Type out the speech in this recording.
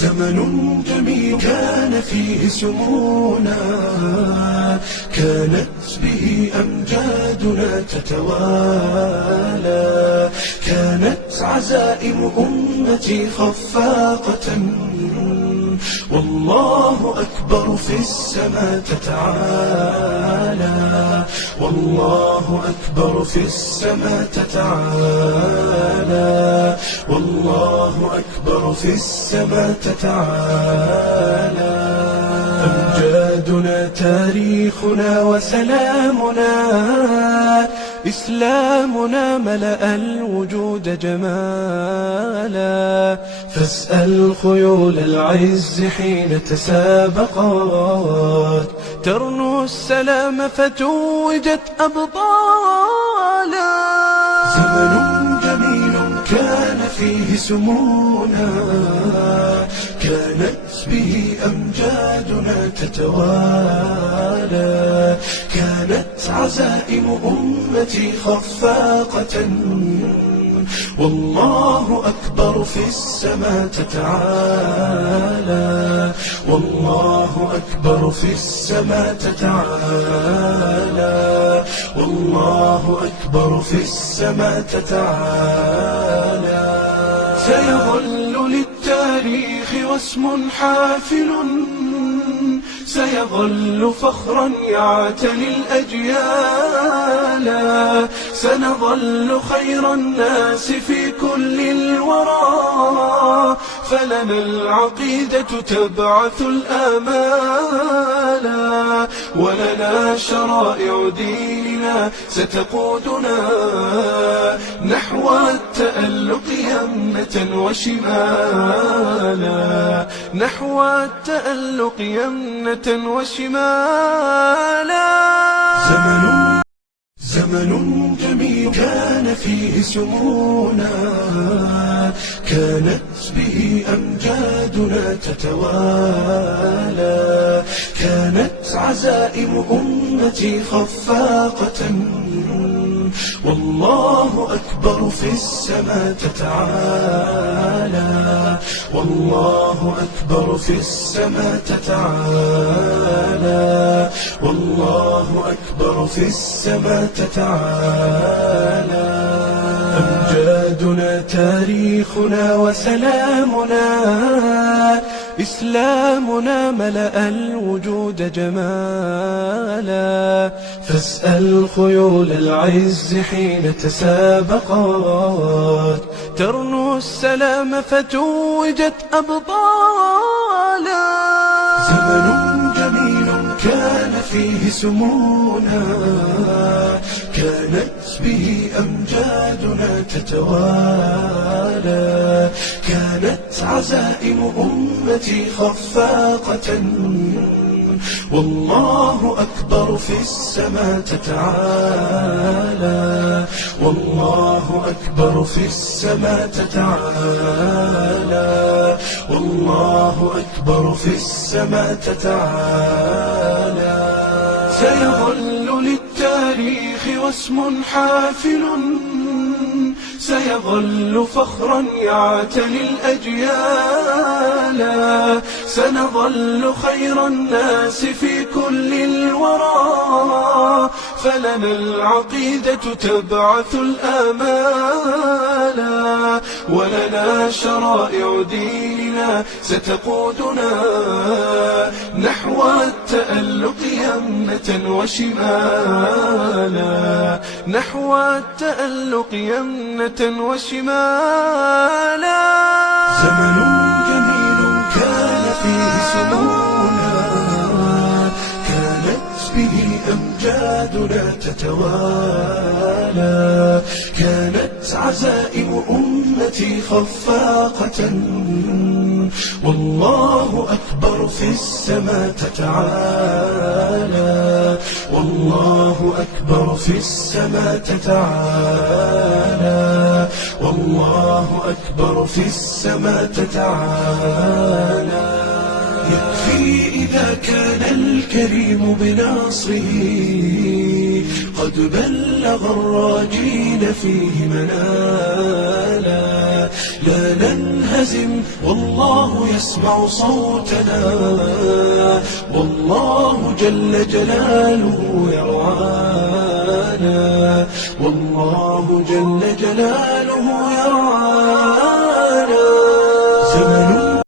زمن جميل كان فيه سمونا، كانت به أمجادنا تتوالى، كانت عزائم أمتي خفاقة، والله أكبر في السماء تتعالى، والله أكبر في السماء تتعالى، والله أكبر في السماء تتعالى. أمجادنا تاريخنا وسلامنا، إسلامنا ملأ الوجود جمالا، فاسأل خيول العز حين تسابقت، ترنو السلام فتوجت أبطالا. زمن جميل كان فيه سمونا، كانت به أمجادنا تتوالى، كانت عزائم أمتي خفاقة، والله أكبر في السماء تتعالى، والله أكبر في السماء تتعالى، والله أكبر في السماء تتعالى. سيظل للتاريخ واسم حافل، سيظل فخرا يعتلي الأجيال، سنظل خير الناس في كل الورى، فلنا العقيدة تبعث الآمال، ولنا شرائع ديننا ستقودنا نحو التألق يمنة وشمالا، نحو التألق يمنة وشمالا. زمن جميل كان فيه سمونا، كانت به أمجادنا تتوالى، كانت عزائم أمتي خفاقة، والله أكبر في السماء تتعالى، والله أكبر في السماء تتعالى، والله أكبر في السماء تتعالى. أمجادنا تاريخنا وسلامنا، إسلامنا ملأ الوجود جمالا، فاسأل خيول العز حين تسابقت، ترنو السلام فتوجت أبطالا. زمن جميل كان فيه سمونا، كانت به أمجادنا تتوالى، كانت عزائم أمتي خفاقة، والله أكبر في السماء تتعالى، والله أكبر في السماء تتعالى، والله أكبر في السماء تتعالى. سيظل للتاريخ واسم حافل، سيظل فخرا يعتلي الأجيال، سنظل خير الناس في كل الورى، فلنا العقيدة تبعث الآمال، ولنا شرائع ديننا ستقودنا نحو التألق يمنة وشمالا، نحو التألق يمنة وشمالا. زمن جميل كان فيه سمونا، كانت به أمجادنا تتوالى، كانت عزائم أمتي خفاقة، والله أكبر في السماء تتعالى، والله أكبر في السماء تتعالى، والله أكبر في السماء تتعالى. يكفي إذا كان الكريم بناصره قد بلغ الراجين فيه منالا، لا ننهى فلتلتزم والله يسمع صوتنا، والله جل جلاله يرعانا، والله جل جلاله يرعانا.